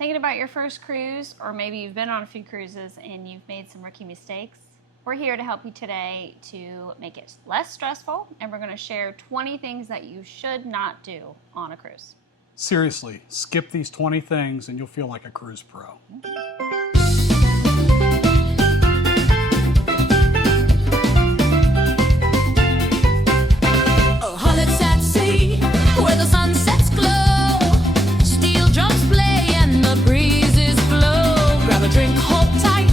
Thinking about your first cruise, or maybe you've been on a few cruises and you've made some rookie mistakes? We're here to help you today to make it less stressful, and we're going to share 20 things that you should not do on a cruise. Seriously, skip these 20 things and you'll feel like a cruise pro. Holletts at sea, where the sunsets glow, steel drums play and the breezes blow. Grab a drink, hold tight,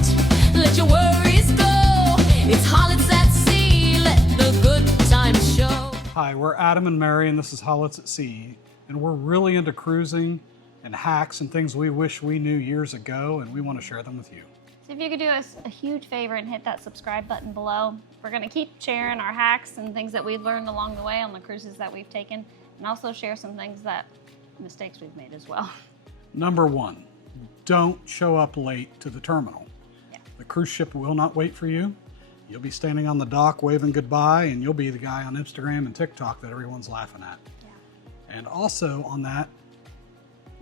let your worries go. It's Holletts at Sea, let the good times show. Hi, we're Adam and Mary, and this is Holletts at Sea, and we're really into cruising and hacks and things we wish we knew years ago, and we want to share them with you. So if you could do us a huge favor and hit that subscribe button below. We're going to keep sharing our hacks and things that we've learned along the way on the cruises that we've taken, and also share some mistakes we've made as well. Number 1, don't show up late to the terminal. Yeah. The cruise ship will not wait for you. You'll be standing on the dock waving goodbye, and you'll be the guy on Instagram and TikTok that everyone's laughing at. Yeah. And also on that,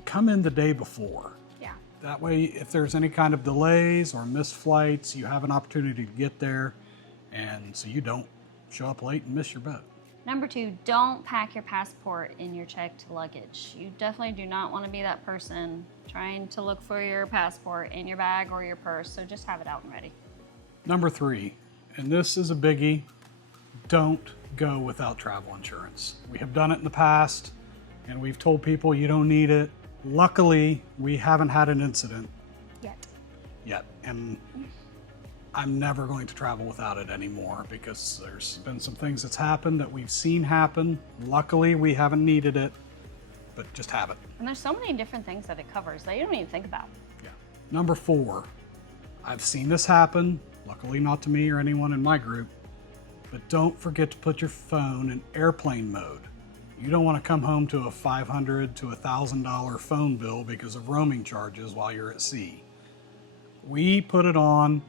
come in the day before. Yeah. That way, if there's any kind of delays or missed flights, you have an opportunity to get there, and so you don't show up late and miss your boat. Number 2, don't pack your passport in your checked luggage. You definitely do not want to be that person trying to look for your passport in your bag or your purse, so just have it out and ready. Number 3, and this is a biggie, don't go without travel insurance. We have done it in the past, and we've told people you don't need it. Luckily, we haven't had an incident yet, and I'm never going to travel without it anymore because there's been some things that's happened that we've seen happen. Luckily, we haven't needed it, but just have it. And there's so many different things that it covers that you don't even think about. Yeah. Number 4, I've seen this happen, luckily not to me or anyone in my group, but don't forget to put your phone in airplane mode. You don't want to come home to a $500 to $1,000 phone bill because of roaming charges while you're at sea. We put it on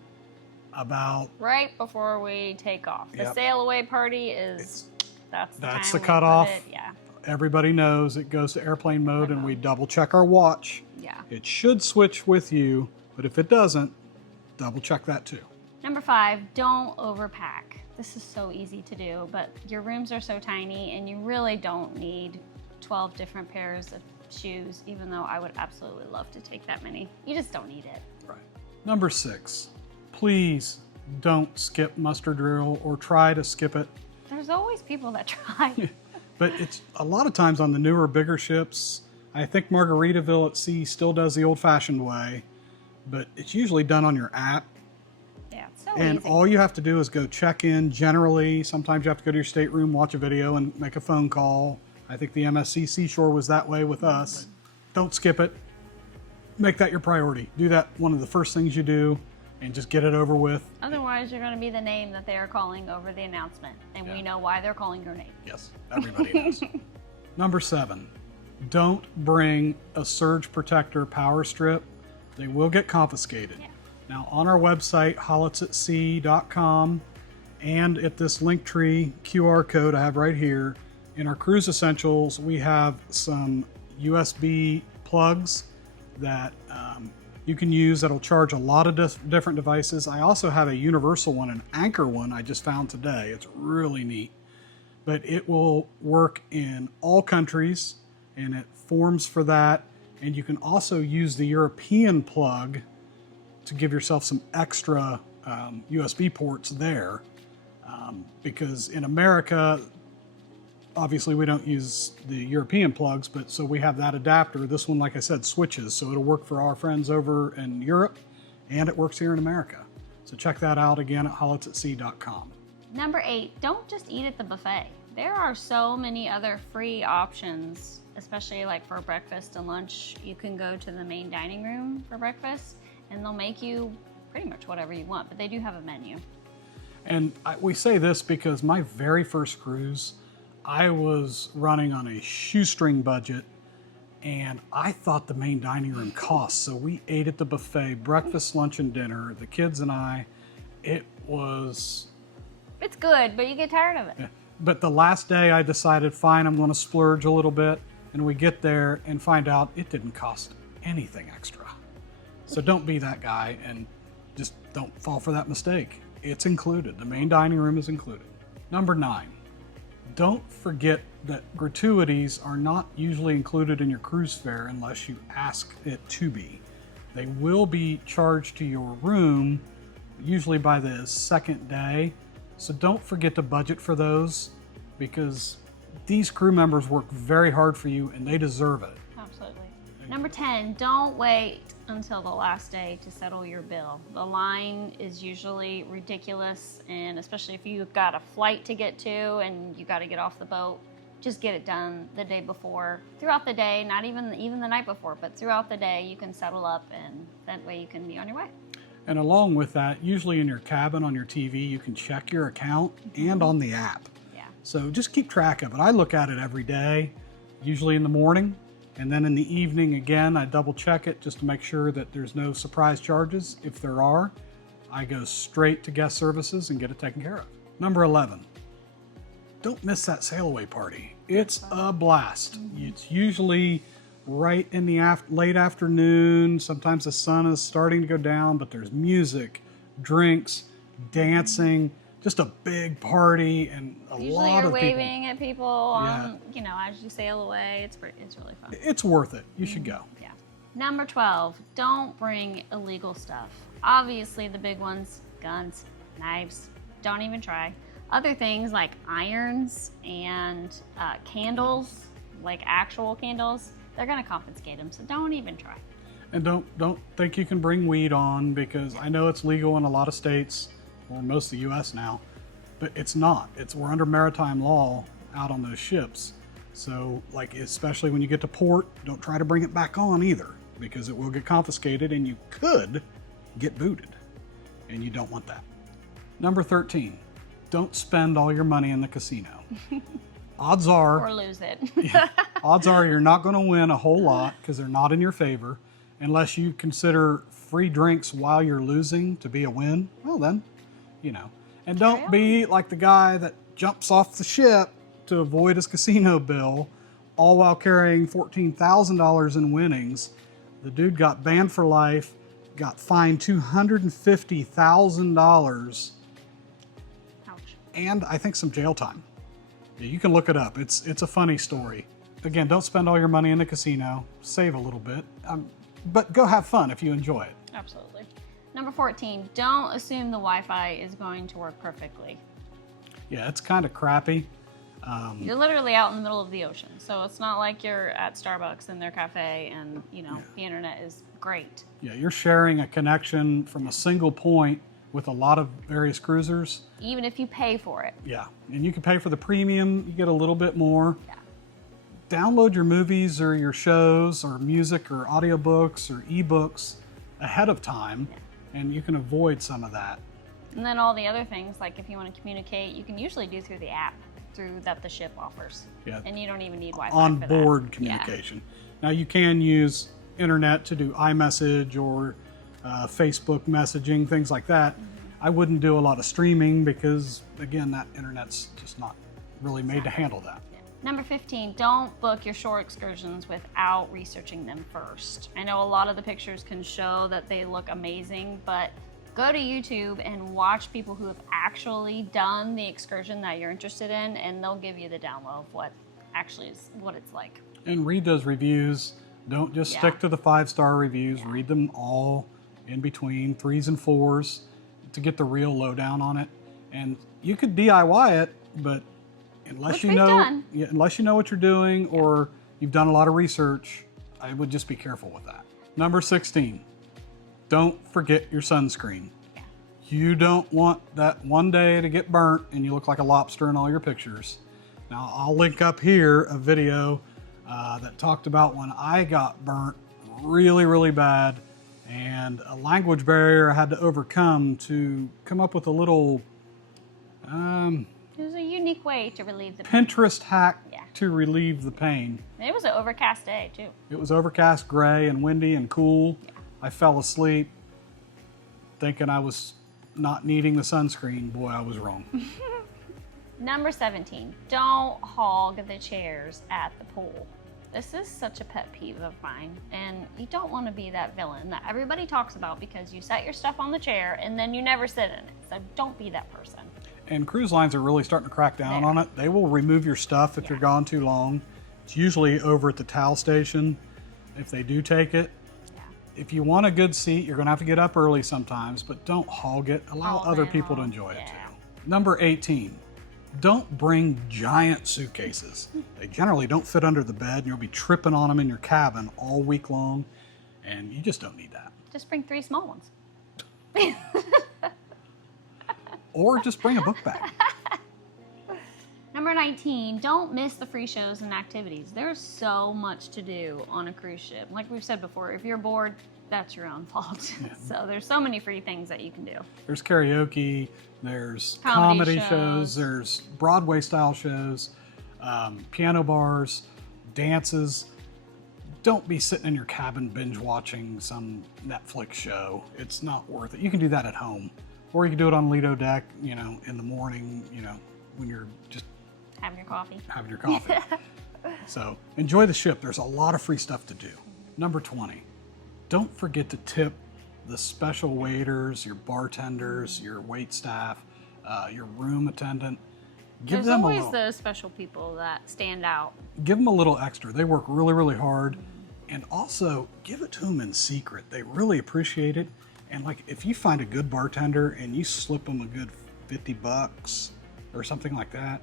about right before we take off. The Yep. sail away party is, that's the time we cutoff. put it. Yeah. Everybody knows it goes to airplane mode, and we double check our watch. Yeah. It should switch with you, but if it doesn't, double check that too. Number 5, don't overpack. This is so easy to do, but your rooms are so tiny and you really don't need 12 different pairs of shoes, even though I would absolutely love to take that many. You just don't need it. Right. Number 6, please don't skip muster drill or try to skip it. There's always people that try. But it's a lot of times on the newer, bigger ships. I think Margaritaville at Sea still does the old-fashioned way, but it's usually done on your app. Yeah, it's so And easy. all you have to do is go check in generally. Sometimes you have to go to your stateroom, watch a video, and make a phone call. I think the MSC Seashore was that way with us. Don't skip it. Make that your priority. Do that one of the first things you do and just get it over with. Otherwise, you're going to be the name that they are calling over the announcement, and we know why they're calling your name. Yes, everybody knows. Number 7, don't bring a surge protector power strip. They will get confiscated. Yeah. Now on our website, hollettsatsea.com, and at this Linktree QR code I have right here, in our Cruise Essentials, we have some USB plugs that you can use that'll charge a lot of different devices. I also have a universal one, an Anchor one I just found today. It's really neat. But it will work in all countries, and it forms for that. And you can also use the European plug to give yourself some extra USB ports there. Because in America, obviously we don't use the European plugs, but so we have that adapter. This one, like I said, switches, so it'll work for our friends over in Europe, and it works here in America. So check that out again at hollettsatsea.com. Number 8, don't just eat at the buffet. There are so many other free options, especially like for breakfast and lunch. You can go to the main dining room for breakfast, and they'll make you pretty much whatever you want, but they do have a menu. And we say this because my very first cruise, I was running on a shoestring budget, and I thought the main dining room cost. So we ate at the buffet, breakfast, lunch, and dinner, the kids and I. It was... It's good, but you get tired of it. Yeah. But the last day I decided, fine, I'm going to splurge a little bit. And we get there and find out it didn't cost anything extra. So don't be that guy and just don't fall for that mistake. It's included. The main dining room is included. Number 9, don't forget that gratuities are not usually included in your cruise fare unless you ask it to be. They will be charged to your room, usually by the second day. So don't forget to budget for those, because these crew members work very hard for you and they deserve it. Absolutely. Number 10, don't wait until the last day to settle your bill. The line is usually ridiculous, and especially if you've got a flight to get to and you got to get off the boat, just get it done the day before. Throughout the day, not even the night before, but throughout the day, you can settle up, and that way you can be on your way. And along with that, usually in your cabin on your TV, you can check your account and on the app. Yeah. So just keep track of it. I look at it every day, usually in the morning, and then in the evening again, I double check it just to make sure that there's no surprise charges. If there are, I go straight to guest services and get it taken care of. Number 11, don't miss that sail away party. It's a blast. It's usually right in the late afternoon. Sometimes the sun is starting to go down, but there's music, drinks, dancing, just a big party, and Usually lot you're of people. waving at people, as you sail away. It's really fun. It's worth it. You should go. Yeah. Number 12, don't bring illegal stuff. Obviously the big ones, guns, knives, don't even try. Other things like irons and candles, like actual candles, they're gonna confiscate them, so don't even try. And don't think you can bring weed on, because I know it's legal in a lot of states, or most of the U.S. now, but it's not. We're under maritime law out on those ships. So, like, especially when you get to port, don't try to bring it back on either, because it will get confiscated and you could get booted, and you don't want that. Number 13, don't spend all your money in the casino. Odds are, Or lose it. odds are you're not going to win a whole lot, because they're not in your favor, unless you consider free drinks while you're losing to be a win. Well then, and don't be like the guy that jumps off the ship to avoid his casino bill, all while carrying $14,000 in winnings. The dude got banned for life, got fined $250,000, Ouch. and I think some jail time. Yeah, you can look it up. It's a funny story. Again, don't spend all your money in the casino. Save a little bit, but go have fun if you enjoy it. Absolutely. Number 14, don't assume the Wi-Fi is going to work perfectly. Yeah, it's kind of crappy. You're literally out in the middle of the ocean, so it's not like you're at Starbucks in their cafe and, the internet is great. Yeah, you're sharing a connection from a single point with a lot of various cruisers. Even if you pay for it. Yeah, and you can pay for the premium, you get a little bit more. Yeah. Download your movies or your shows or music or audiobooks or ebooks ahead of time, and you can avoid some of that. And then all the other things, like if you want to communicate, you can usually do through the app that the ship offers. Yeah. And you don't even need Wi-Fi On for board that. communication. Now you can use internet to do iMessage or Facebook messaging, things like that. I wouldn't do a lot of streaming because, again, that internet's just not really made to handle that. Number 15, don't book your shore excursions without researching them first. I know a lot of the pictures can show that they look amazing, but go to YouTube and watch people who have actually done the excursion that you're interested in, and they'll give you the down low of what it's like. And read those reviews. Don't just stick to the 5-star reviews. Yeah. Read them all in between, 3s and 4s, to get the real lowdown on it. And you could DIY it, but unless you know what you're doing or you've done a lot of research, I would just be careful with that. Number 16, don't forget your sunscreen. Yeah. You don't want that one day to get burnt and you look like a lobster in all your pictures. Now, I'll link up here a video that talked about when I got burnt really, really bad, and a language barrier I had to overcome to come up with a little It was a unique way to relieve the pain. Pinterest hack Yeah. to relieve the pain. It was an overcast day, too. It was overcast, gray, and windy and cool. Yeah. I fell asleep thinking I was not needing the sunscreen. Boy, I was wrong. Number 17, don't hog the chairs at the pool. This is such a pet peeve of mine, and you don't want to be that villain that everybody talks about because you set your stuff on the chair and then you never sit in it. So don't be that person. And cruise lines are really starting to crack down on it. They will remove your stuff if you're gone too long. It's usually over at the towel station if they do take it. Yeah. If you want a good seat, you're going to have to get up early sometimes, but don't hog it. Allow All other day people to long. enjoy it Yeah. too. Number 18. Don't bring giant suitcases. They generally don't fit under the bed, and you'll be tripping on them in your cabin all week long, and you just don't need that. Just bring 3 small ones. Or just bring a book bag. Number 19, don't miss the free shows and activities. There's so much to do on a cruise ship. Like we've said before, if you're bored, that's your own fault. So there's so many free things that you can do. There's karaoke, there's Comedy comedy shows, shows. there's Broadway style shows, piano bars, dances. Don't be sitting in your cabin binge watching some Netflix show. It's not worth it. You can do that at home. Or you can do it on Lido deck, in the morning, when you're just Having your coffee. having your coffee. So enjoy the ship. There's a lot of free stuff to do. Number 20, don't forget to tip the special waiters, your bartenders, your wait staff, your room attendant. Give There's them always a little, those special people that stand out. give them a little extra. They work really, really hard. And also give it to them in secret. They really appreciate it. And like if you find a good bartender and you slip them a good $50 or something like that,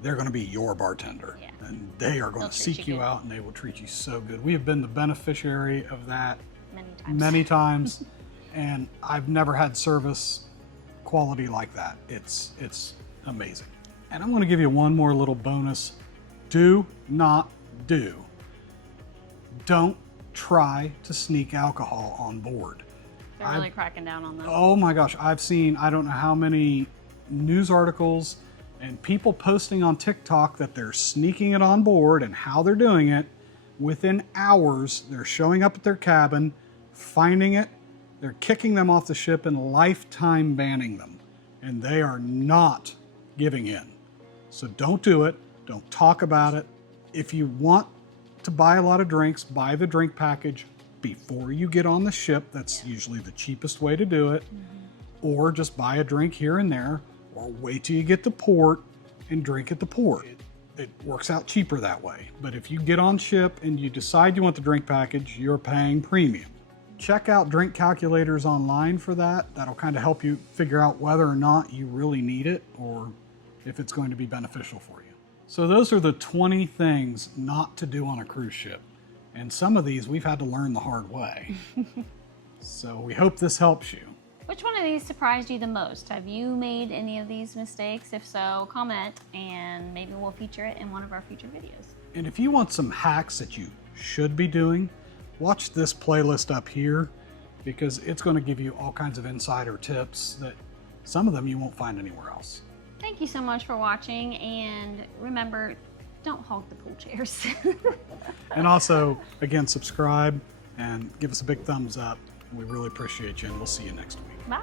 they're going to be your bartender. Yeah. And they are going They'll to treat seek you you good. out, and they will treat you so good. We have been the beneficiary of that Many times. many times, and I've never had service quality like that. It's amazing. And I'm going to give you one more little bonus. Do not do. Don't try to sneak alcohol on board. They're really cracking down on them. Oh my gosh, I've seen I don't know how many news articles and people posting on TikTok that they're sneaking it on board and how they're doing it. Within hours, they're showing up at their cabin, finding it, they're kicking them off the ship and lifetime banning them. And they are not giving in. So don't do it. Don't talk about it. If you want to buy a lot of drinks, buy the drink package before you get on the ship. That's usually the cheapest way to do it. Or just buy a drink here and there, or wait till you get to port and drink at the port. It works out cheaper that way. But if you get on ship and you decide you want the drink package, you're paying premium. Check out drink calculators online for that. That'll kind of help you figure out whether or not you really need it or if it's going to be beneficial for you. So those are the 20 things not to do on a cruise ship. And some of these we've had to learn the hard way. So we hope this helps you. Which one of these surprised you the most? Have you made any of these mistakes? If so, comment and maybe we'll feature it in one of our future videos. And if you want some hacks that you should be doing, watch this playlist up here because it's going to give you all kinds of insider tips that some of them you won't find anywhere else. Thank you so much for watching, and remember, don't hog the pool chairs. And also, again, subscribe and give us a big thumbs up. We really appreciate you, and we'll see you next week. Bye.